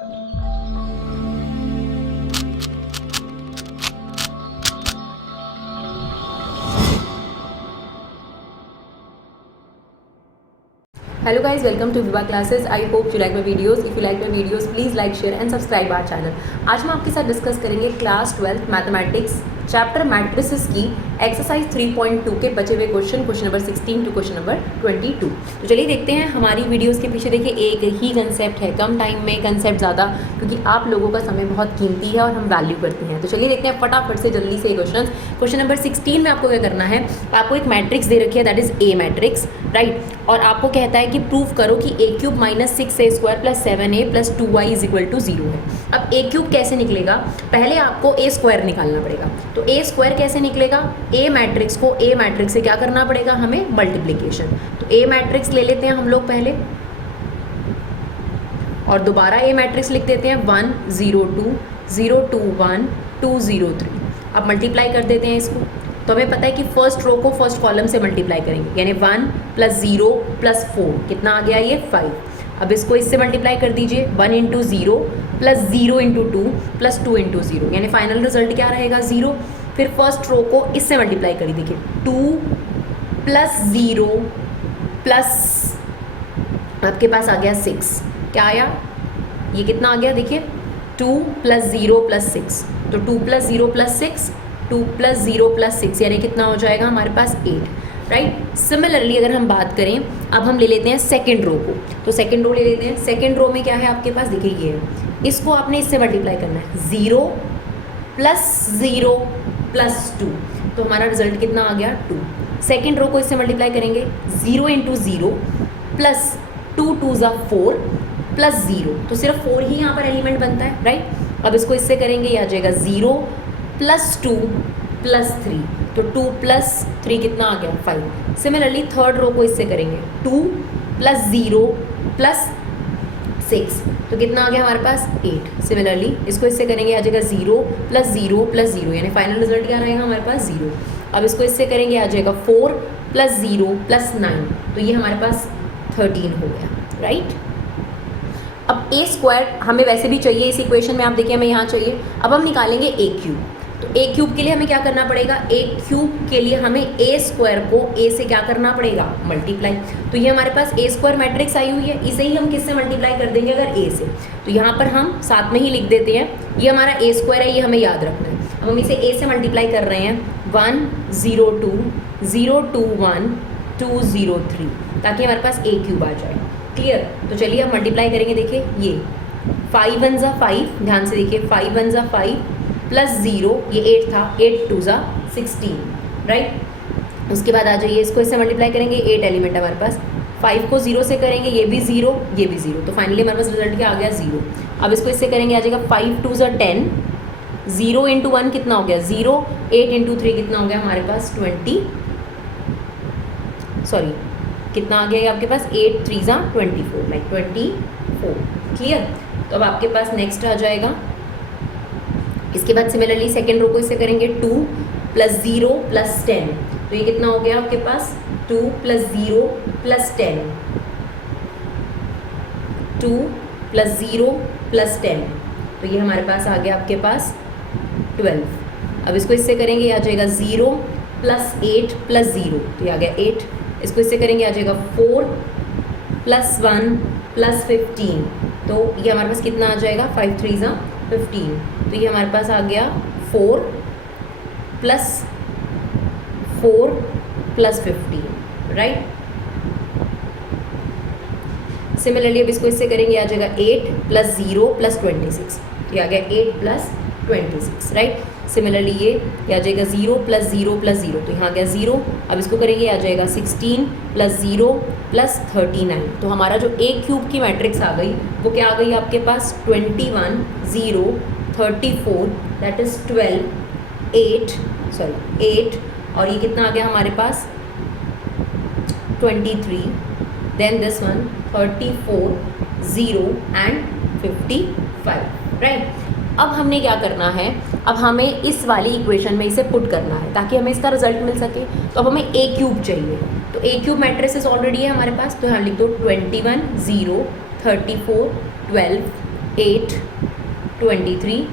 Hello guys, welcome to Viva Classes. I hope you like my videos. If you like my videos, please like, share and subscribe our channel. आज हम आपके साथ discuss करेंगे class 12 mathematics chapter matrices की exercise 3.2 के बचे हुए question number 16 to question number 22। तो चलिए देखते हैं हमारी वीडियोस के पीछे। देखिए एक ही कंसेप्ट है, कम टाइम में कंसेप्ट ज़्यादा, क्योंकि आप लोगों का समय बहुत कीमती है और हम वैल्यू करते हैं। तो चलिए देखते हैं फटाफट से जल्दी से क्वेश्चन नंबर 16 में आपको क्या करना है। आपको एक मैट्रिक्स दे रखी है, that is a matrix, right. और आपको कहता है कि प्रूव करो कि a cube minus 6a² plus 7a plus 2y is equal to 0 है। अब a क्यूब कैसे निकलेगा, पहले आपको a स्क्वायर निकालना पड़ेगा। तो a स्क्वायर कैसे निकलेगा, a मैट्रिक्स को a मैट्रिक्स से क्या करना पड़ेगा, हमें मल्टीप्लिकेशन। तो a मैट्रिक्स ले लेते हैं हम लोग पहले और दोबारा a मैट्रिक्स लिख देते हैं 1 0 2 0 2 1 2 0 3। अब मल्टीप्लाई कर देते हैं इसको। तो हमें पता है कि फर्स्ट रो को फर्स्ट कॉलम से मल्टीप्लाई करेंगे, यानी 1 प्लस 0 प्लस 4 कितना आ गया, ये 5। अब इसको इससे मल्टीप्लाई कर दीजिए, 1 into 0 plus 0 into 2 plus 2 into 0, यानी फाइनल रिजल्ट क्या रहेगा, 0। फिर फर्स्ट रो को इससे मल्टीप्लाई करिए, देखिए 2 प्लस 0 प्लस आपके पास आ गया 6, क्या आया, ये कितना आ गया, देखिए 2 प्लस 0 प्लस 6, तो 2 प्लस 0 प्लस 6, 2 प्लस 0 प्लस 6, यानी कितना हो जाएगा हमारे पास 8, राइट। सिमिलरली अगर हम बात करें, अब हम ले लेते हैं सेकेंड रो को। तो सेकेंड रो ले लेते हैं। सेकेंड रो में क्या है आपके पास, देखिए ये है, इसको आपने इससे मल्टीप्लाई करना है, 0 प्लस 0 प्लस 2, तो हमारा रिजल्ट कितना आ गया, 2। सेकेंड रो को इससे मल्टीप्लाई करेंगे, 0 इंटू 0 प्लस 2 2 ज़ा 4 प्लस 0, तो सिर्फ 4 ही यहाँ पर एलिमेंट बनता है, राइट। अब इसको इससे करेंगे, ये आ जाएगा 0 प्लस 2 प्लस 3, तो 2 प्लस 3 कितना आ गया, 5। सिमिलरली थर्ड रो को इससे करेंगे, 2 प्लस 0 प्लस 6, तो कितना आ गया हमारे पास, 8। सिमिलरली इसको इससे करेंगे, आ जाएगा 0 प्लस 0 प्लस 0, यानी फाइनल रिजल्ट क्या रहेगा हमारे पास, 0। अब इसको इससे करेंगे, आ जाएगा 4 प्लस 0 प्लस 9, तो ये हमारे पास 13 हो गया, राइट। अब a स्क्वायर हमें वैसे भी चाहिए इस इक्वेशन में, आप देखिए हमें यहाँ चाहिए। अब हम निकालेंगे a क्यूब। तो a क्यूब के लिए हमें क्या करना पड़ेगा, a क्यूब के लिए हमें a स्क्वायर को a से क्या करना पड़ेगा, मल्टीप्लाई। तो ये हमारे पास a स्क्वायर मैट्रिक्स आई हुई है, इसे ही हम किससे मल्टीप्लाई कर देंगे, अगर a से। तो यहाँ पर हम साथ में ही लिख देते हैं, ये हमारा a स्क्वायर है, ये हमें याद रखना है। अब हम इसे a से मल्टीप्लाई कर रहे हैं, 1 0 2 0 2 1 2 0 3, ताकि हमारे पास a क्यूब आ जाए, क्लियर। तो चलिए हम मल्टीप्लाई करेंगे, देखिए ये 5 1 ज़ा 5, ध्यान से देखिए 5 1 ज़ा 5 प्लस 0, ये 8 था, 8 2 ज़ा 16, राइट। उसके बाद आ जाइए, इसको इससे मल्टीप्लाई करेंगे, 8 एलिमेंट हमारे पास, 5 को 0 से करेंगे, ये भी 0 ये भी 0, तो फाइनली हमारे पास रिजल्ट क्या आ गया, 0। अब इसको इससे करेंगे, आ जाएगा 5 2 ज़ा 10, 0 इंटू 1 कितना हो गया, 0, 8 इंटू 3 कितना हो गया हमारे पास, 20, सॉरी कितना आ गया आपके पास, 8 3 ज़ा 24, लाइक 24, क्लियर। तो अब आपके पास नेक्स्ट आ जाएगा, इसके बाद सिमिलरली सेकेंड रो को इससे करेंगे, 2 प्लस 0 प्लस 10, तो ये कितना हो गया आपके पास, 2 प्लस 0 प्लस 10, 2 प्लस 0 प्लस 10, तो ये हमारे पास आ गया आपके पास 12। अब इसको इससे करेंगे, ये आ जाएगा 0 प्लस 8 प्लस 0, तो ये आ गया 8। इसको इससे करेंगे, आ जाएगा 4 प्लस 1 प्लस 15, तो ये हमारे पास कितना आ जाएगा, 5 3 ज़ा 15, तो ये हमारे पास आ गया 4 प्लस 15, राइट। सिमिलरली अब इसको इससे करेंगे, आ जाएगा 8 प्लस 0 प्लस 26, ये आ गया 8 प्लस 26, राइट। सिमिलरली ये आ जाएगा 0 प्लस 0 प्लस 0, तो यहाँ आ गया 0। अब इसको करेंगे, आ जाएगा 16 प्लस 0 प्लस 39, तो हमारा जो a क्यूब की मैट्रिक्स आ गई वो क्या आ गई आपके पास, 21 0 34, दैट इज 8, और ये कितना आ गया हमारे पास, 23, then this one 34 0 and 55, right. अब हमने क्या करना है, अब हमें इस वाली इक्वेशन में इसे पुट करना है ताकि हमें इसका रिजल्ट मिल सके। तो अब हमें a क्यूब चाहिए, तो a क्यूब मैट्रिसेस ऑलरेडी है हमारे पास, तो यहाँ लिख दो 21 0 34 12 8, 23,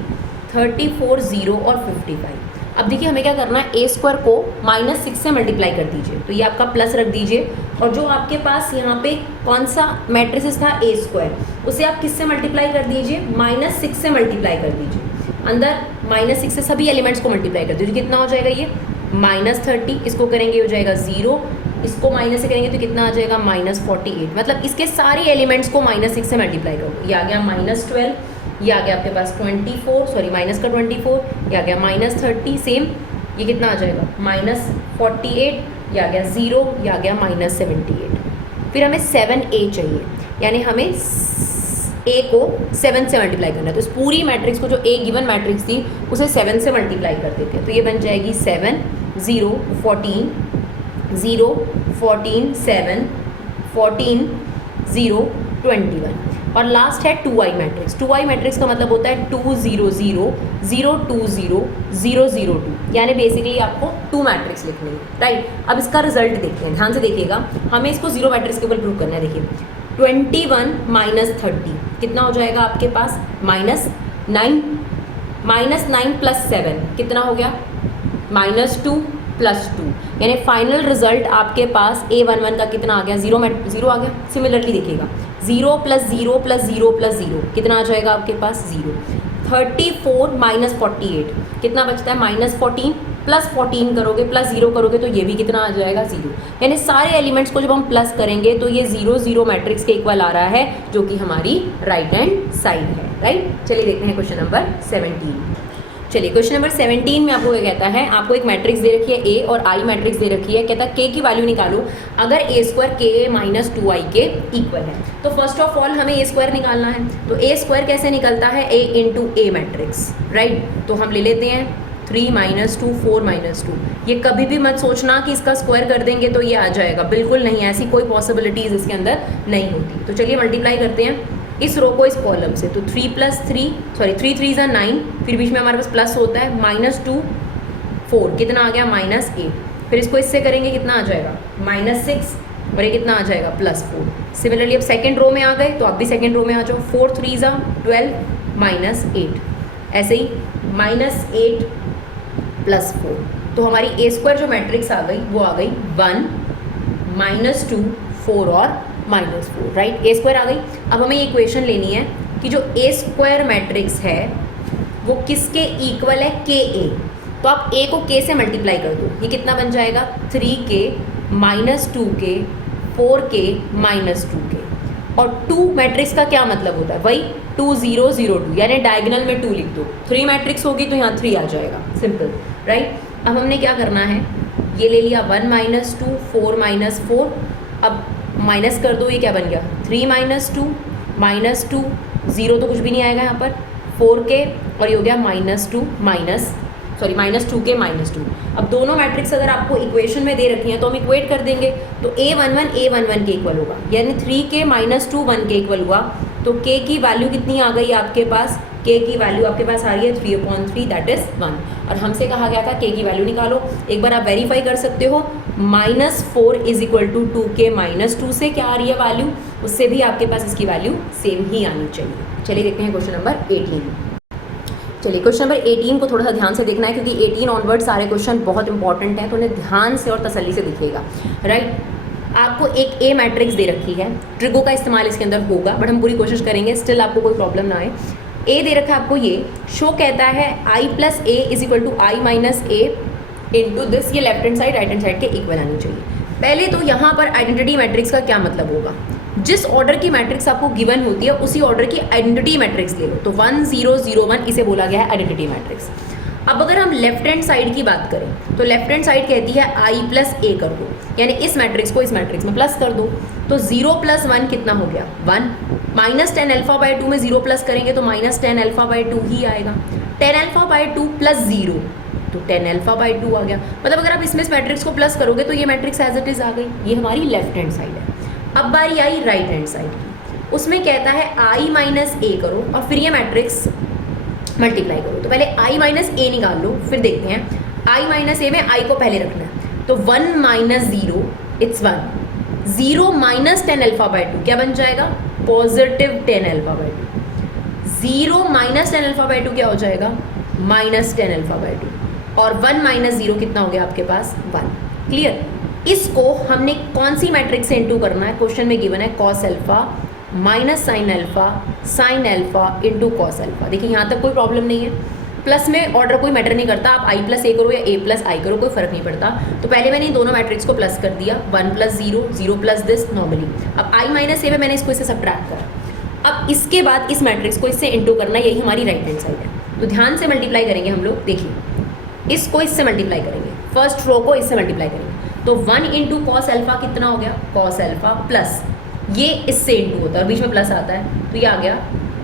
34, 0 और 55। अब देखिए हमें क्या करना है, ए स्क्वायर को -6 से मल्टीप्लाई कर दीजिए, तो ये आपका प्लस रख दीजिए, और जो आपके पास यहाँ पे कौन सा मैट्रिक्स था ए स्क्वायर, उसे आप किससे मल्टीप्लाई कर दीजिए, -6 से मल्टीप्लाई कर दीजिए। अंदर -6 से सभी एलिमेंट्स को मल्टीप्लाई कर दीजिए, कितना हो जाएगा ये -30, इसको करेंगे हो जाएगा 0, इसको माइनस से करेंगे तो कितना आ जाएगा -48। मतलब इसके सारे एलिमेंट्स को -6 से मल्टीप्लाई करो, ये आ गया -12, ये आ गया आपके पास 24, सॉरी माइनस का 24, ये आ गया -30, सेम ये कितना आ जाएगा -48, ये आ गया 0, ये आ गया -78। फिर हमें 7a चाहिए, यानी हमें a को 7 से मल्टीप्लाई करना है, तो इस पूरी मैट्रिक्स को जो a गिवन मैट्रिक्स थी उसे 7 से मल्टीप्लाई कर देते हैं, तो ये बन जाएगी 7, 0, 14, 0, 14, 7, 14, 0, 21, और लास्ट है 2i मैट्रिक्स। 2i मैट्रिक्स का मतलब होता है 2, 0, 0, 0, 2, 0, 0, 0, 2, यानी बेसिकली आपको 2 मैट्रिक्स लिखनी है, राइट। अब इसका रिजल्ट देखते हैं, ध्यान से देखिएगा, हमें इसको 0 मैट्रिक्स के ऊपर प्रूव करना है। देखिए 21 - 30 कितना हो जाएगा आपके पास -9, -9 + 7 कितना हो गया -2 + 2, यानी फाइनल रिजल्ट आपके पास A11 का कितना आ गया, 0 आ गया। सिमिलरली देखिएगा 0 + 0 + 0 + 0 कितना आ जाएगा आपके पास 0। 34 - 48 कितना बचता है -14 + 14 करोगे +0 करोगे तो ये भी कितना आ जाएगा 0, यानी सारे एलिमेंट्स को जब हम प्लस करेंगे तो ये 0, 0 मैट्रिक्स के इक्वल आ रहा है, जो कि हमारी राइट हैंड साइड है, राइट। चलिए देखते हैं क्वेश्चन नंबर 17। चलिए क्वेश्चन नंबर 17 में आपको क्या कहता है, आपको एक मैट्रिक्स दे रखी है ए और आई मैट्रिक्स दे रखी है, कहता है के की वैल्यू निकालो अगर ए स्क्वायर के -2i के इक्वल है। तो फर्स्ट ऑफ ऑल हमें ए स्क्वायर निकालना है, तो ए स्क्वायर कैसे निकलता है, ए इंटू ए मैट्रिक्स, राइट। तो हम ले लेते हैं 3 - 2 4 - 2, ये कभी भी मत सोचना कि इसका स्क्वायर कर देंगे तो ये आ जाएगा, बिल्कुल नहीं, ऐसी कोई पॉसिबिलिटीज़ इसके अंदर नहीं होती। तो चलिए मल्टीप्लाई करते हैं इस रो को इस कॉलम से, तो 3 + 3 सॉरी 3 3 = 9, फिर बीच में हमारे पास प्लस होता है -2 4 कितना आ गया -8, फिर इसको इससे करेंगे कितना आ जाएगा -6, और ये कितना आ जाएगा +4। सिमिलरली अब सेकंड रो में आ गए तो आप भी सेकंड रो में आ जाओ, 4 3 = 12 -8, ऐसे ही -8 + 4, तो हमारी ए स्क्वायर जो मैट्रिक्स आ गई वो आ गई 1 -2 4 और -4, राइट। ए स्क्वायर आ गई। अब हमें ये इक्वेशन लेनी है कि जो ए स्क्वायर मैट्रिक्स है वो किसके इक्वल है, के ए। तो आप ए को के से मल्टीप्लाई कर दो, ये कितना बन जाएगा 3k -2k 4k -2k, और 2 मैट्रिक्स का क्या मतलब होता है, वही 2 0 0 2, यानी डायगोनल में 2 लिख दो। 3 मैट्रिक्स होगी तो यहाँ 3 आ जाएगा, सिंपल, राइट। अब हमने क्या करना है, ये ले लिया 1 - 2 4 -4, अब माइनस कर दो, ये क्या बन गया 3 - 2 -2 0 तो कुछ भी नहीं आएगा यहाँ पर, 4k, और ये हो गया -2k -2। अब दोनों मैट्रिक्स अगर आपको इक्वेशन में दे रखी हैं तो हम इक्वेट कर देंगे, तो A11 के इक्वल होगा, यानी 3k -2 1 के इक्वल हुआ, तो k की वैल्यू कितनी आ गई आपके पास, k की वैल्यू आपके पास आ रही है 3/3, दैट इज़ 1, और हमसे कहा गया था k की वैल्यू निकालो। एक बार आप वेरीफाई कर सकते हो, -4 = 2k -2 से क्या आ रही है वैल्यू, उससे भी आपके पास इसकी वैल्यू सेम ही आनी चाहिए। चलिए देखते हैं क्वेश्चन नंबर 18। चलिए क्वेश्चन नंबर 18 को थोड़ा सा ध्यान से देखना है, क्योंकि 18 ऑनवर्ड सारे क्वेश्चन बहुत इंपॉर्टेंट हैं, तो उन्हें ध्यान से और तसल्ली से देखिएगा, राइट। आपको एक ए मैट्रिक्स दे रखी है, ट्रिगो का इस्तेमाल इसके अंदर होगा, बट हम पूरी कोशिश करेंगे स्टिल आपको कोई प्रॉब्लम ना आए। ए दे रखा है आपको, ये शो कहता है i + a = i - a into this, ये left hand side right hand side के इक्वल आनी चाहिए। पहले तो यहाँ पर आइडेंटिटी मैट्रिक्स का क्या मतलब होगा, जिस ऑर्डर की मैट्रिक्स आपको गिवन होती है उसी ऑर्डर की आइडेंटिटी मैट्रिक्स ले लो, तो 1 0 0 1 इसे बोला गया है आइडेंटिटी मैट्रिक्स। अब अगर हम लेफ्ट हैंड साइड की बात करें तो लेफ्ट हैंड साइड कहती है i + a कर दो, यानी इस मैट्रिक्स को इस मैट्रिक्स में प्लस कर दो, तो 0 + 1 कितना हो गया 1, -10 α/2 में 0 प्लस करेंगे तो -10 α/2 ही आएगा, 10 α/2 + 0 तो 10 α/2 आ गया। मतलब अगर आप इसमें इस मैट्रिक्स को प्लस करोगे तो ये मैट्रिक्स एज इट इज आ गई, ये हमारी लेफ्ट हैंड साइड है। अब बारी आई राइट हैंड साइड की, उसमें कहता है i - a करो और फिर ये मैट्रिक्स मल्टीप्लाई करो, तो पहले i - a निकाल लो, फिर देखते हैं i - a में i को पहले रखना है, तो 1 - 0 इट्स 1, 0 - 10 α/2 क्या बन जाएगा +10 α/2, 0 minus tan alpha by two क्या हो जाएगा, minus tan alpha by two, और 1 माइनस 0 कितना हो गया आपके पास 1। क्लियर। इसको हमने कौन सी मैट्रिक्स से इंटू करना है, क्वेश्चन में गिवन है cos alpha minus sine alpha into cos alpha. देखिए यहाँ तक कोई प्रॉब्लम नहीं है, प्लस में ऑर्डर कोई मैटर नहीं करता, आप आई प्लस ए करो या ए प्लस आई करो कोई फर्क नहीं पड़ता। तो पहले मैंने इन दोनों मैट्रिक्स को प्लस कर दिया, 1 प्लस 0, 0 प्लस दिस नॉर्मली। अब आई माइनस ए में मैंने इसको इससे सब्ट्रैक्ट करा। अब इसके बाद इस मैट्रिक्स को इससे इंटू करना, यही हमारी राइट हैंड साइड है। तो ध्यान से मल्टीप्लाई करेंगे हम लोग, देखिए इसको इससे मल्टीप्लाई करेंगे, फर्स्ट रो को इससे मल्टीप्लाई करेंगे। तो 1 इंटू कॉस अल्फा कितना हो गया, कॉस अल्फा प्लस ये इससे इंटू होता है और बीच में प्लस आता है, तो ये आ गया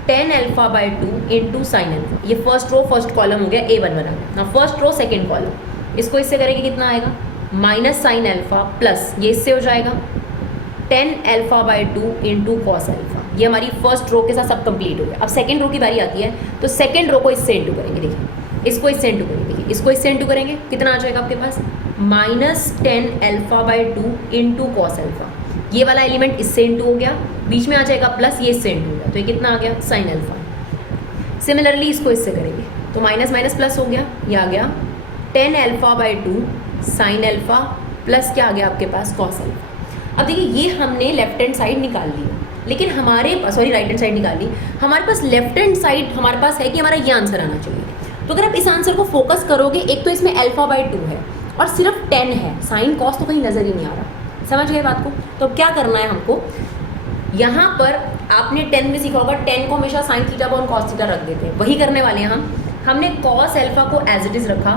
10 alpha by 2 into sine alpha. ये फर्स्ट रो फर्स्ट कॉलम हो गया, A1 बना गया ना, फर्स्ट रो सेकेंड कॉलम। इसको इससे करेंगे कितना आएगा, माइनस साइन अल्फा प्लस ये इससे हो जाएगा 10 alpha by 2 into cos alpha. ये हमारी फर्स्ट रो के साथ सब कंप्लीट हो गया। अब सेकेंड रो की बारी आती है, तो सेकेंड रो को इससे इंटू करेंगे। देखिए इसको इससे इंटू करेंगे, देखिए इसको इससे इंटू करेंगे, कितना आ जाएगा आपके पास, minus 10 alpha by 2 into cos alpha. ये वाला एलिमेंट इससे इंटू हो गया, बीच में आ जाएगा प्लस, ये इससे इंटू हो गया, तो ये कितना आ गया साइन अल्फा। सिमिलरली इसको इससे करेंगे, तो माइनस माइनस प्लस हो गया, ये आ गया 10 alpha by 2 sine alpha plus क्या आ गया आपके पास कॉस अल्फा। अब देखिए ये हमने लेफ्ट हैंड साइड निकाल ली, लेकिन हमारे पास सॉरी राइट हैंड साइड निकाल ली, हमारे पास लेफ्ट हैंड साइड हमारे पास है कि हमारा ये आंसर आना चाहिए। तो अगर आप इस आंसर को फोकस करोगे, एक तो इसमें अल्फा बाई 2 है और सिर्फ 10 है, साइन कॉस तो कहीं नज़र ही नहीं आ रहा, समझ गए बात को। तो अब क्या करना है हमको, यहाँ पर आपने 10 में सीखा होगा 10 को हमेशा sine theta upon cos theta रख देते हैं, वही करने वाले हैं हम। हमने कॉस अल्फा को एज इट इज रखा,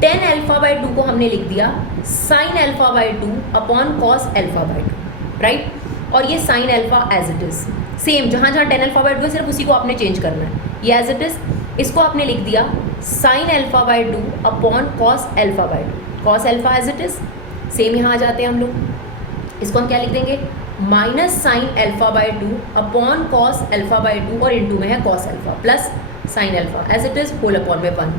10 अल्फा बाई 2 को हमने लिख दिया sine alpha by 2 upon cos alpha by 2, right. और ये sine alpha as it is same, जहाँ जहाँ 10 अल्फा बाई 2 है सिर्फ उसी को आपने चेंज करना है, ये एज इट इज। इसको आपने लिख दिया sine alpha by 2 upon cos alpha by 2, cos alpha as it is same. यहाँ आ जाते हैं हम लोग, इसको हम क्या लिख देंगे, minus sine alpha by 2 upon cos alpha by 2 और इंटू में है cos alpha plus sine alpha as it is whole upon में 1।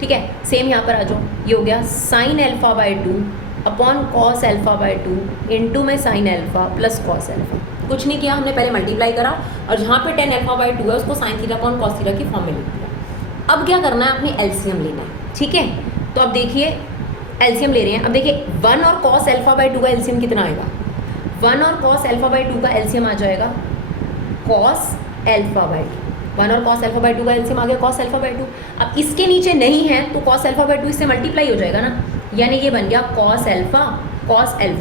ठीक है, सेम यहाँ पर आ जाओ, ये हो गया sine alpha by 2 upon cos alpha by 2 into में sine alpha plus cos alpha. कुछ नहीं किया हमने, पहले मल्टीप्लाई करा और जहाँ पे 10 अल्फा बाई 2 है उसको sign theta upon cos theta की फॉर्म में लिख दिया। अब क्या करना है, अपनी एलसीएम लेना है, ठीक है। तो अब देखिए एलसीएम ले रहे हैं। अब देखिए 1 और कॉस अल्फा बाई 2 का एलसीएम कितना आएगा, 1 और कॉस अल्फा बाई 2 का एलसीएम आ जाएगा कॉस अल्फा बाई 2। 1 और कॉस अल्फा बाई 2 का एलसीएम आ गया कॉस अल्फा बाई 2। अब इसके नीचे नहीं है तो कॉस अल्फा बाई 2 इससे मल्टीप्लाई हो जाएगा ना, यानी ये बन गया कॉस अल्फा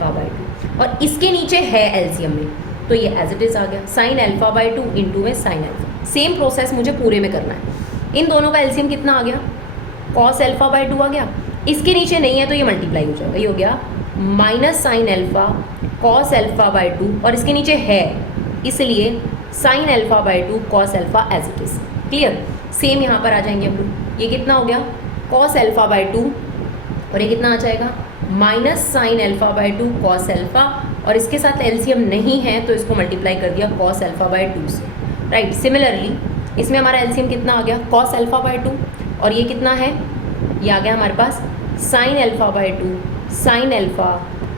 बाई 2, और इसके नीचे है एलसीएम में, तो ये एज इट इज आ गया साइन अल्फा बाई 2 इंटू में साइन अल्फा। सेम प्रोसेस मुझे पूरे में करना है। इन दोनों का एलसीएम कितना आ गया, कॉस अल्फा बाई 2 आ गया, इसके नीचे नहीं है तो ये मल्टीप्लाई हो जाएगा, ये हो गया minus sine alpha cos alpha by 2, और इसके नीचे है इसलिए sine alpha by 2 cos alpha as it is. Clear. Same यहाँ पर आ जाएंगे हम लोग, ये कितना हो गया कॉस अल्फा बाई 2 और ये कितना आ जाएगा minus sine alpha by 2 cos alpha, और इसके साथ एलसीएम नहीं है तो इसको मल्टीप्लाई कर दिया कॉस अल्फा बाई 2 से, राइट। सिमिलरली इसमें हमारा एलसीएम कितना आ गया कॉस अल्फा बाई 2, और ये कितना है, ये आ गया हमारे पास sine alpha by 2 sine alpha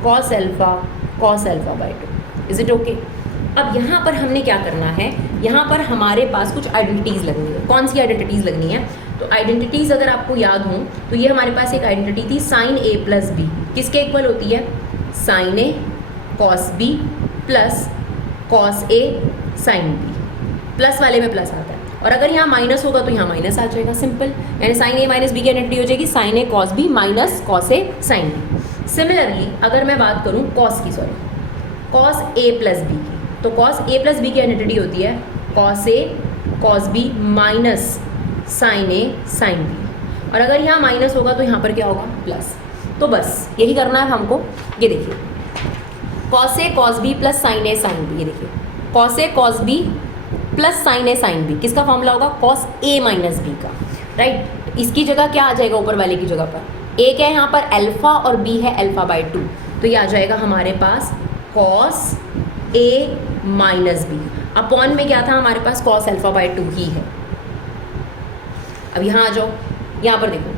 cos alpha by 2। Is it okay. अब यहाँ पर हमने क्या करना है, यहाँ पर हमारे पास कुछ आइडेंटिटीज़ लगनी है। कौन सी आइडेंटिटीज़ लगनी है, तो आइडेंटिटीज़ अगर आपको याद हो तो ये हमारे पास एक आइडेंटिटी थी साइन ए प्लस बी, किसके इक्वल होती है, sign A cos B plus cos A sine B, plus वाले में प्लस आता है, और अगर यहाँ माइनस होगा तो यहाँ माइनस आ जाएगा, सिंपल। यानी साइन ए माइनस बी की आइडेंटिटी हो जाएगी sign A cos B minus cos A sine B. Similarly अगर मैं बात करूँ कॉस ए प्लस बी की, तो कॉस ए प्लस बी की आइडेंटिटी होती है cos A cos B minus sine A sine B, और अगर यहाँ माइनस होगा तो यहाँ पर क्या होगा प्लस। तो बस यही करना है हमको। ये देखिए cos A cos B plus sine A sine B, ये देखिए cos A cos B plus sine A sine B, किसका फॉर्मूला होगा कॉस ए माइनस बी का, राइट। इसकी जगह क्या आ जाएगा, ऊपर वाले की जगह पर ए क्या है यहाँ पर अल्फा और बी है अल्फा बाई 2, तो ये आ जाएगा हमारे पास cos A minus B, upon में क्या था हमारे पास कॉस अल्फा बाई 2 ही है। अब यहाँ आ जाओ, यहाँ पर देखो,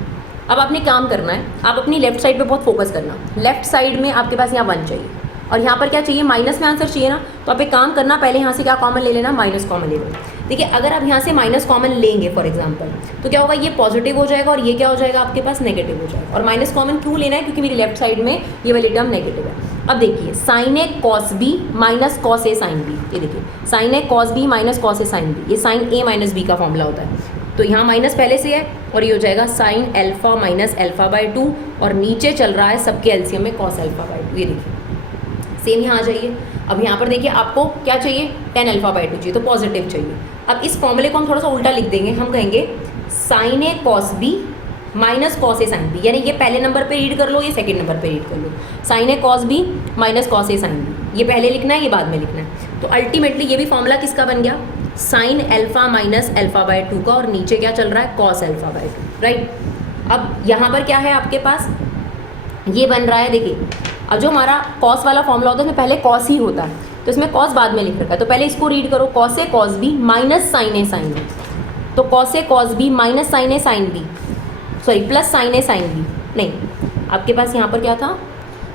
अब आपने काम करना है, आप अपनी लेफ्ट साइड पे बहुत फोकस करना। लेफ्ट साइड में आपके पास यहाँ 1 चाहिए और यहाँ पर क्या चाहिए, माइनस में आंसर चाहिए ना, तो आप एक काम करना, पहले यहाँ से क्या कॉमन ले लेना, माइनस कॉमन ले लो। देखिए अगर आप यहाँ से माइनस कॉमन लेंगे फॉर एग्जांपल, तो क्या होगा, ये पॉजिटिव हो जाएगा और ये क्या हो जाएगा आपके पास, नेगेटिव हो जाएगा। और माइनस कॉमन क्यों लेना है, क्योंकि मेरी लेफ्ट साइड में ये वाली टर्म नेगेटिव है। अब देखिए sign A cos B minus cos A sine B, ये देखिए sign A cos B minus cos A sine B, ये साइन ए माइनस बी का फॉर्मूला होता है। तो यहाँ माइनस पहले से है और ये हो जाएगा sine alpha minus alpha by 2 और नीचे चल रहा है सबके एलसीएम में कॉस एल्फा बाई 2, ये देखिए सेम यहाँ आ जाइए। अब यहाँ पर देखिए आपको क्या चाहिए, टेन एल्फा बाई 2 चाहिए, तो पॉजिटिव चाहिए। अब इस फॉर्मूले को हम थोड़ा सा उल्टा लिख देंगे, हम कहेंगे sign A cos B minus cos A sine B, यानी ये पहले नंबर पे रीड कर लो, ये सेकंड नंबर पे रीड कर लो। Sign A cos B minus cos A sine B, ये पहले लिखना है, ये बाद में लिखना है। तो अल्टीमेटली ये भी फॉर्मूला किसका बन गया, sine alpha minus alpha by 2 का, और नीचे क्या चल रहा है, कॉस एल्फा बाई 2, राइट। अब यहाँ पर क्या है आपके पास, ये बन रहा है, देखिए अब जो हमारा कॉस वाला फॉर्मूला होता है उसमें पहले कॉस ही होता है, तो इसमें कॉस बाद में लिख रखा है, तो पहले इसको रीड करो, cos A cos B minus sine A sine B, तो cos A cos B minus sine A sine B, sorry plus sine A sine B, नहीं आपके पास यहाँ पर क्या था,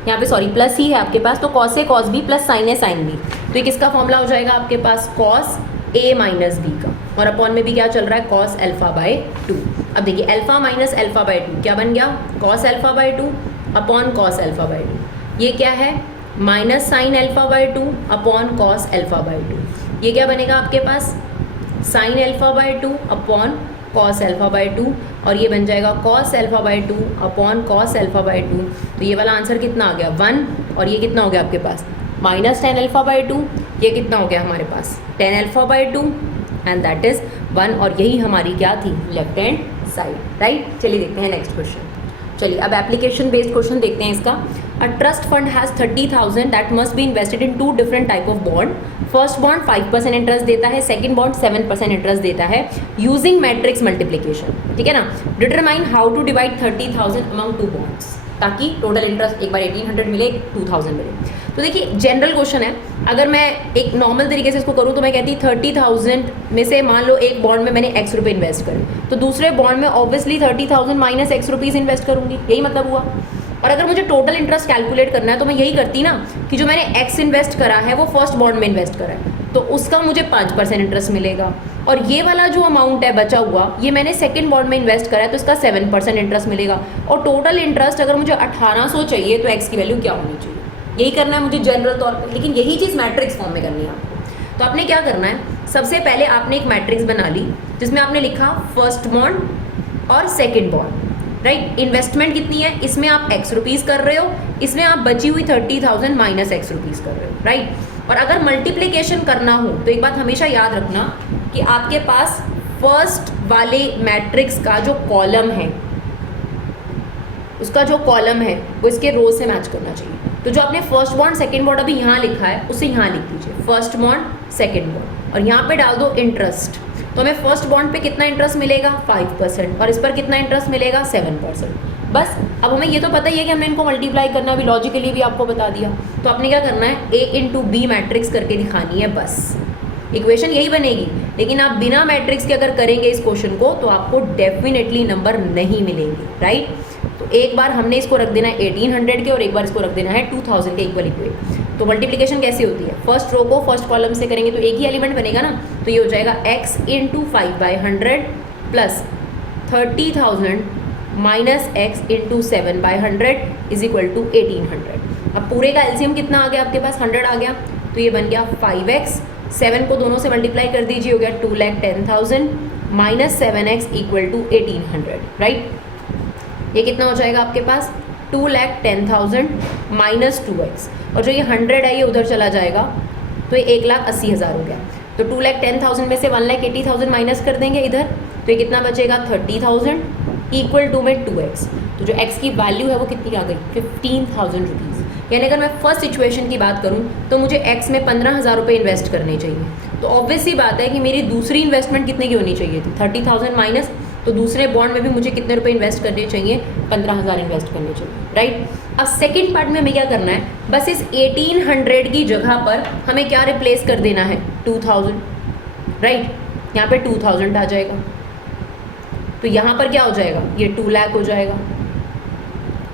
यहाँ पे सॉरी प्लस ही है आपके पास, तो cos A cos B plus sine A sine B, तो ये किसका फॉर्मूला हो जाएगा आपके पास, कॉस ए माइनस बी का, और अपॉन में भी क्या चल रहा है, कॉस एल्फा बाई 2। अब देखिए एल्फा माइनस एल्फा बाई 2 क्या बन गया, cos alpha by 2 upon cos alpha by 2, ये क्या है, minus sine alpha by 2 upon cos alpha by 2, ये क्या बनेगा आपके पास, sine alpha by 2 upon cos alpha by 2, और ये बन जाएगा cos alpha by 2 upon cos alpha by 2। तो ये वाला आंसर कितना आ गया, 1, और ये कितना हो गया आपके पास, माइनस टेन एल्फा बाई 2, ये कितना हो गया हमारे पास, 10 alpha by 2, and that is 1, और यही हमारी क्या थी, लेफ्ट हैंड साइड, राइट। चलिए देखते हैं नेक्स्ट क्वेश्चन। चलिए अब एप्लीकेशन बेस्ड क्वेश्चन देखते हैं इसका। A trust fund has 30,000 that must be invested in 2 different type of bond. First bond 5% interest देता है, सेकंड बॉन्ड 7% इंटरेस्ट देता है, यूजिंग मैट्रिक्स मल्टीप्लिकेशन, ठीक है ना। Determine how to divide 30,000 among 2 bonds, ताकि टोटल इंटरेस्ट एक बार 1800 मिले, 2000 मिले। तो देखिए जनरल क्वेश्चन है, अगर मैं एक नॉर्मल तरीके से इसको करूँ तो मैं कहती 30,000 में से मान लो एक बॉन्ड में मैंने x रुपये इन्वेस्ट करे, तो दूसरे बॉन्ड में obviously 30,000 minus x rupees invest करूँगी, यही मतलब हुआ। और अगर मुझे टोटल इंटरेस्ट कैलकुलेट करना है तो मैं यही करती ना कि जो मैंने x इन्वेस्ट करा है वो फर्स्ट बॉन्ड में इन्वेस्ट करा है, तो उसका मुझे 5% इंटरेस्ट मिलेगा, और ये वाला जो अमाउंट है बचा हुआ ये मैंने सेकंड बॉन्ड में इन्वेस्ट करा है, तो इसका 7% इंटरेस्ट मिलेगा। और टोटल इंटरेस्ट अगर मुझे 1800 चाहिए तो x की वैल्यू क्या होनी चाहिए, यही करना है मुझे जनरल तौर पर, लेकिन यही चीज़ मैट्रिक्स फॉर्म में करनी है आपको। तो आपने क्या करना है, सबसे पहले आपने एक मैट्रिक्स बना ली जिसमें आपने लिखा फर्स्ट बॉन्ड और सेकंड बॉन्ड, राइट। इन्वेस्टमेंट कितनी है, इसमें आप x रुपीज़ कर रहे हो, इसमें आप बची हुई 30,000 माइनस x रुपीज़ कर रहे हो, राइट। और अगर मल्टीप्लिकेशन करना हो तो एक बात हमेशा याद रखना कि आपके पास फर्स्ट वाले मैट्रिक्स का जो कॉलम है, उसका जो कॉलम है वो इसके रो से मैच करना चाहिए। तो जो आपने फर्स्ट बॉन्ड सेकंड बॉन्ड अभी यहाँ लिखा है उसे यहाँ लिख दीजिए, फर्स्ट बॉन्ड सेकंड बॉन्ड, और यहाँ पे डाल दो इंटरेस्ट। तो हमें फर्स्ट बॉन्ड पे कितना इंटरेस्ट मिलेगा, 5%, और इस पर कितना इंटरेस्ट मिलेगा, 7%। बस अब हमें ये तो पता ही है कि हमने इनको मल्टीप्लाई करना है, अभी लॉजिकली भी आपको बता दिया। तो आपने क्या करना है, A इंटू बी मैट्रिक्स करके दिखानी है, बस इक्वेशन यही बनेगी। लेकिन आप बिना मैट्रिक्स के अगर करेंगे इस क्वेश्चन को तो आपको डेफिनेटली नंबर नहीं मिलेंगे, राइट। तो एक बार हमने इसको रख देना है 1800 के, और एक बार इसको रख देना है 2000 के इक्वल इक्वल। तो मल्टीप्लिकेशन कैसे होती है, फर्स्ट रो को फर्स्ट कॉलम से करेंगे तो एक ही एलिमेंट बनेगा ना, तो ये हो जाएगा x into 5/100 plus 30,000 minus x into 7/100 is equal to 1800। अब पूरे का एलसीएम कितना आ गया आपके पास, 100 आ गया, तो ये बन गया 5x, 7 को दोनों से मल्टीप्लाई कर दीजिए, हो गया 2,10,000 minus 7x equal to 1800, right. ये कितना हो जाएगा आपके पास, 2,10,000 माइनस 2x, और जो ये 100 है ये उधर चला जाएगा, तो ये 1,80,000 हो गया। तो 2,10,000 में से 1,80,000 माइनस कर देंगे इधर, तो ये कितना बचेगा, 30,000 इक्वल टू में 2x। तो जो x की वैल्यू है वो कितनी आ गई, 15,000 रुपीज़। यानी अगर मैं फर्स्ट सिचुएशन की बात करूं तो मुझे x में 15,000 रुपये इन्वेस्ट करने चाहिए। तो ऑब्वियस सी बात है कि मेरी दूसरी इन्वेस्टमेंट कितने की होनी चाहिए थी, 30,000 माइनस, तो दूसरे बॉन्ड में भी मुझे कितने रुपए इन्वेस्ट करने चाहिए, 15,000 इन्वेस्ट करने चाहिए, राइट। अब सेकंड पार्ट में हमें क्या करना है, बस इस 1800 की जगह पर हमें क्या रिप्लेस कर देना है, 2000, राइट। यहाँ पे 2000 आ जाएगा, तो यहाँ पर क्या हो जाएगा, ये 2 लाख हो जाएगा,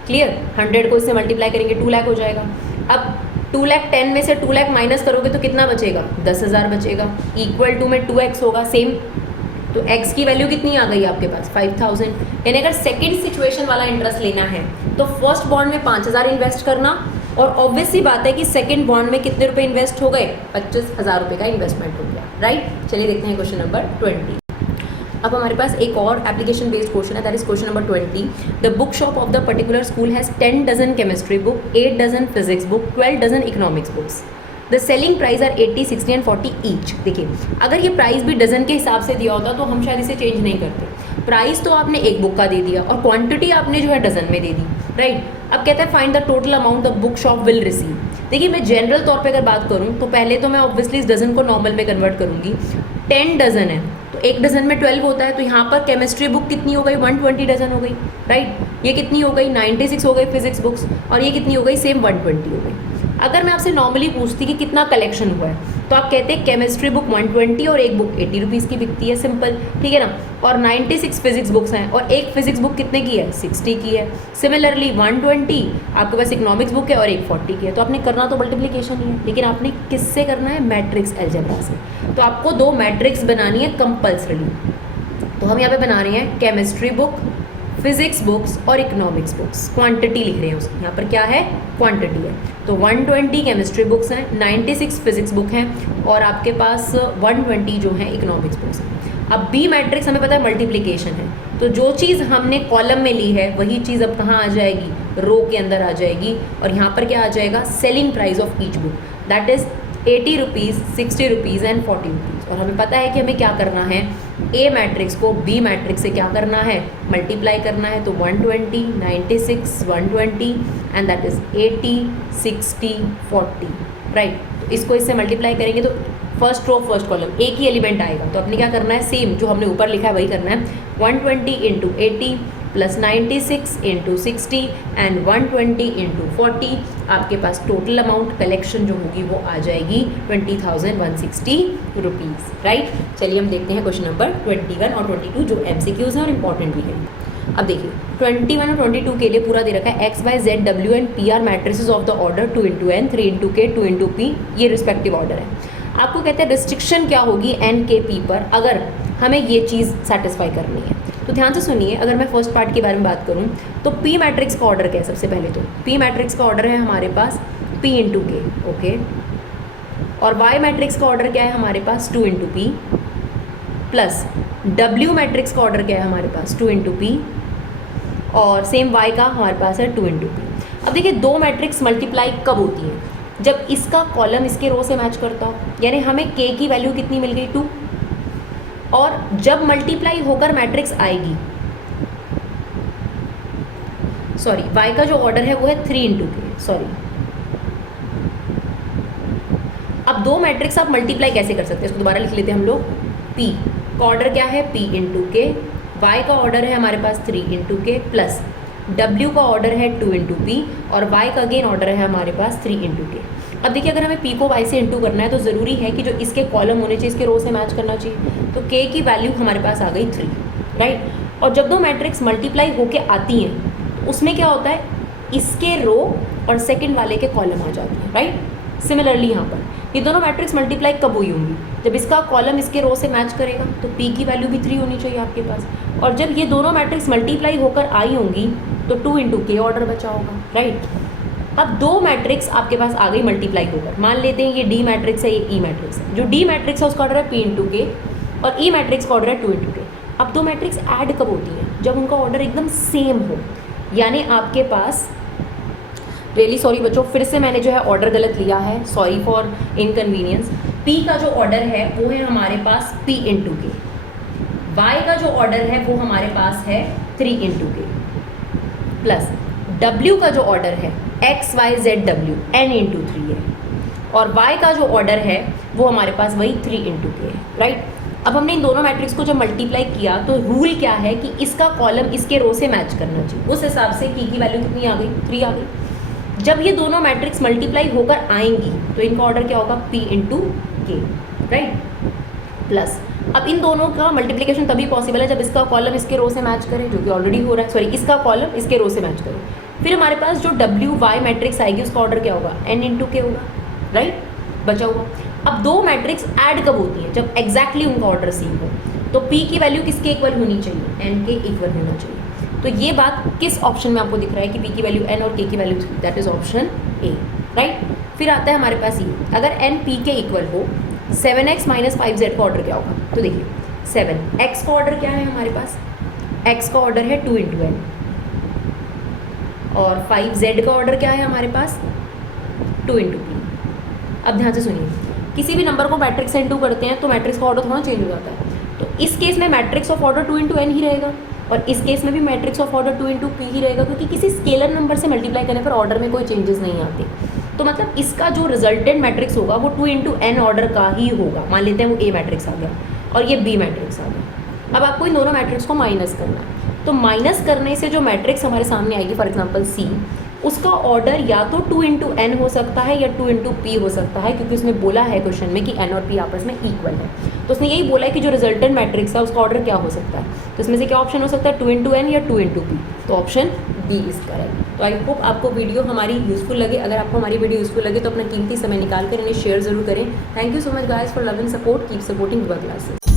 क्लियर। 100 को इससे मल्टीप्लाई करेंगे 2 लाख हो जाएगा। अब 2 लाख 10 में से 2 लाख माइनस करोगे तो कितना बचेगा, 10,000 बचेगा। इक्वल टू में 2x होगा सेम, तो x की वैल्यू कितनी आ गई आपके पास 5,000। यानी अगर सेकंड सिचुएशन वाला इंटरेस्ट लेना है तो फर्स्ट बॉन्ड में 5,000 इन्वेस्ट करना, और ऑब्वियस सी बात है कि सेकंड बॉन्ड में कितने रुपए इन्वेस्ट हो गए, 25,000 रुपये का इन्वेस्टमेंट हो गया, राइट। चलिए देखते हैं क्वेश्चन नंबर 20। अब हमारे पास एक और एप्लीकेशन बेस्ड क्वेश्चन है, that is question number 20। The book shop of the particular school has 10 dozen chemistry book, 8 dozen physics book, 12 dozen economics books. The selling price are 80, 60 and 40 each. देखिए अगर ये price भी dozen के हिसाब से दिया होता तो हम शायद इसे चेंज नहीं करते। प्राइस तो आपने एक बुक का दे दिया और क्वांटिटी आपने जो है डजन में दे दी, राइट। अब कहते हैं find the total amount the book shop will receive. देखिए मैं जनरल तौर पे अगर बात करूँ तो पहले तो मैं ऑब्वियसली इस डजन को नॉर्मल में कन्वर्ट करूँगी। 10 डजन है तो एक डजन में 12 होता है, तो यहाँ पर केमिस्ट्री बुक कितनी हो गई, 120 डजन हो गई, राइट। ये कितनी हो गई, 96 हो गई फिजिक्स बुक्स, और ये कितनी हो गई, सेम 120 हो गई। अगर मैं आपसे नॉर्मली पूछती कि कितना कलेक्शन हुआ है तो आप कहते हैं केमिस्ट्री बुक 120 और एक बुक 80 रुपीज़ की बिकती है, सिंपल, ठीक है ना। और 96 फिजिक्स बुक्स हैं और एक फिजिक्स बुक कितने की है, 60 की है। सिमिलरली 120 आपके पास इकोनॉमिक्स बुक है और एक 40 की है। तो आपने करना तो मल्टीप्लिकेशन ही है, लेकिन आपने किससे करना है, मैट्रिक्स अलजेब्रा से। तो आपको दो मैट्रिक्स बनानी है कंपल्सरी। तो हम यहाँ पे बना रहे हैं केमिस्ट्री बुक, फिजिक्स बुक्स और इकोनॉमिक्स बुक्स, क्वांटिटी लिख रहे हैं उसकी, यहाँ पर क्या है, क्वांटिटी है। तो 120 केमिस्ट्री बुक्स हैं, 96 फिजिक्स बुक हैं और आपके पास 120 जो हैं इकोनॉमिक्स बुक्स हैं। अब बी मैट्रिक्स हमें पता है मल्टीप्लिकेशन है, तो जो चीज़ हमने कॉलम में ली है वही चीज़ अब कहाँ आ जाएगी, रो के अंदर आ जाएगी। और यहाँ पर क्या आ जाएगा, selling price of each book, that is 80 rupees, 60 rupees and 40 rupees. और हमें पता है कि हमें क्या करना है, ए मैट्रिक्स को बी मैट्रिक्स से क्या करना है, मल्टीप्लाई करना है। तो 120, 96, 120 एंड दैट इज़ 80, 60, 40, राइट। तो इसको इससे मल्टीप्लाई करेंगे तो फर्स्ट रो फर्स्ट कॉलम एक ही एलिमेंट आएगा। तो अपने क्या करना है, सेम जो हमने ऊपर लिखा है वही करना है। 120 into 80 plus 96 into 60 and 120 into 40, आपके पास टोटल अमाउंट कलेक्शन जो होगी वो आ जाएगी 20,160 रुपीज़, राइट। चलिए हम देखते हैं क्वेश्चन नंबर 21 और 22 जो MCQs हैं और इम्पॉर्टेंट भी हैं। अब देखिए 21 और 22 के लिए पूरा दे रखा है, X, Y, Z, W and P are matrices of the order 2 into N, 3 into K, 2 into P, ये रिस्पेक्टिव ऑर्डर है। आपको कहते हैं रिस्ट्रिक्शन क्या होगी N, K, P पर अगर हमें ये चीज़ सेटिस्फाई करनी है। तो ध्यान से सुनिए, अगर मैं फर्स्ट पार्ट के बारे में बात करूं तो P मैट्रिक्स का ऑर्डर क्या है, सबसे पहले तो P मैट्रिक्स का ऑर्डर है हमारे पास P इंटू K, ओके। और Y मैट्रिक्स का ऑर्डर क्या है हमारे पास 2 into P, plus W matrix का ऑर्डर क्या है हमारे पास 2 इंटू P, और सेम Y का हमारे पास है 2 इंटू P। अब देखिए दो मैट्रिक्स मल्टीप्लाई कब होती है, जब इसका कॉलम इसके रो से मैच करता हो, यानी हमें K की वैल्यू कितनी मिल गई 2, और जब मल्टीप्लाई होकर मैट्रिक्स आएगी, सॉरी Y का जो ऑर्डर है वो है 3 इंटू के, सॉरी। अब दो मैट्रिक्स आप मल्टीप्लाई कैसे कर सकते हैं, इसको दोबारा लिख लेते हैं हम लोग। P का ऑर्डर क्या है, P इंटू के, Y का ऑर्डर है हमारे पास 3 इंटू के, प्लस W का ऑर्डर है 2 इंटू पी, और Y का अगेन ऑर्डर है हमारे पास 3 इंटू के। अब देखिए अगर हमें P को Y से इंटू करना है तो ज़रूरी है कि जो इसके कॉलम होने चाहिए इसके रो से मैच करना चाहिए। तो K की वैल्यू हमारे पास आ गई 3, राइट। और जब दो मैट्रिक्स मल्टीप्लाई होके आती हैं तो उसमें क्या होता है, इसके रो और सेकंड वाले के कॉलम आ जाते हैं, राइट। सिमिलरली यहाँ पर ये दोनों मैट्रिक्स मल्टीप्लाई कब हुई होंगी, जब इसका कॉलम इसके रो से मैच करेगा, तो P की वैल्यू भी 3 होनी चाहिए आपके पास। और जब ये दोनों मैट्रिक्स मल्टीप्लाई होकर आई होंगी तो 2 इंटू के ऑर्डर बचा होगा, राइट। अब दो मैट्रिक्स आपके पास आ गई मल्टीप्लाई होकर, मान लेते हैं ये डी मैट्रिक्स है, ये ई मैट्रिक्स है। जो डी मैट्रिक्स है उसका ऑर्डर है P इंटू के और ई मैट्रिक्स का ऑर्डर है 2 इंटू के। अब दो मैट्रिक्स ऐड कब होती हैं, जब उनका ऑर्डर एकदम सेम हो, यानी आपके पास, रियली सॉरी बच्चों, फिर से मैंने जो है ऑर्डर गलत लिया है, सॉरी फॉर इनकन्वीनियंस। P का जो ऑर्डर है वो है हमारे पास P इंटू के, Y का जो ऑर्डर है वो हमारे पास है 3 इंटू के, प्लस W का जो ऑर्डर है X, Y, Z, W N into 3 है, और Y का जो ऑर्डर है वो हमारे पास वही 3 इंटू के है, राइट। अब हमने इन दोनों मैट्रिक्स को जब मल्टीप्लाई किया तो रूल क्या है कि इसका कॉलम इसके रो से मैच करना चाहिए। उस हिसाब से P की वैल्यू कितनी आ गई, 3 आ गई। जब ये दोनों मैट्रिक्स मल्टीप्लाई होकर आएंगी तो इनका ऑर्डर क्या होगा, P इंटू के, राइट। प्लस अब इन दोनों का मल्टीप्लिकेशन तभी पॉसिबल है जब इसका कॉलम इसके रो से मैच करे, जो कि ऑलरेडी हो रहा है, सॉरी इसका कॉलम इसके रो से मैच करे। फिर हमारे पास जो डब्ल्यू वाई मैट्रिक्स आएगी उसका ऑर्डर क्या होगा, एन इंटू के होगा, राइट, बचा हुआ। अब दो मैट्रिक्स ऐड कब होती हैं, जब एग्जैक्टली उनका ऑर्डर सेम हो। तो पी की वैल्यू किसके इक्वल होनी चाहिए, एन के इक्वल होना चाहिए। तो ये बात किस ऑप्शन में आपको दिख रहा है कि पी की वैल्यू एन और के की value 3, that is option A, right. फिर आता है हमारे पास ये, अगर एन पी के इक्वल हो 7x माइनस 5z का ऑर्डर क्या होगा। तो देखिए 7x का ऑर्डर क्या है हमारे पास, x का ऑर्डर है 2 इंटू एन, और 5z का ऑर्डर क्या है हमारे पास 2 इंटू पी। अब ध्यान से सुनिए, किसी भी नंबर को मैट्रिक्स से इंटू करते हैं तो मैट्रिक्स का ऑर्डर थोड़ा चेंज हो जाता है। तो इस केस में matrix of order 2 into N ही रहेगा, और इस केस में भी matrix of order 2 into P ही रहेगा, क्योंकि किसी स्केलर नंबर से मल्टीप्लाई करने पर ऑर्डर में कोई चेंजेस नहीं आते। तो मतलब इसका जो रिजल्टेंट मैट्रिक्स होगा वो 2 इंटू एन ऑर्डर का ही होगा। मान लेते हैं वो ए मैट्रिक्स आ गया और ये बी मैट्रिक्स आ गया। अब आपको इन दोनों मैट्रिक्स को माइनस करना है, तो माइनस करने से जो मैट्रिक्स हमारे सामने आएगी, फॉर एग्जाम्पल सी, उसका ऑर्डर या तो 2 इंटू एन हो सकता है या 2 इंटू पी हो सकता है, क्योंकि उसने बोला है क्वेश्चन में कि एन और पी आपस में इक्वल है। तो उसने यही बोला है कि जो रिजल्टेंट मैट्रिक्स है उसका ऑर्डर क्या हो सकता है। तो इसमें से क्या ऑप्शन हो सकता है, 2 इंटू एन या 2 इंटू पी। तो ऑप्शन डी इज करेक्ट। तो आई होप आपको वीडियो हमारी यूजफुल लगे। अगर आपको हमारी वीडियो यूजफुल लगे तो अपना कीमती समय निकाल कर इन्हें शेयर जरूर करें। Thank you so much guys for love and support, keep supporting Vibha classes.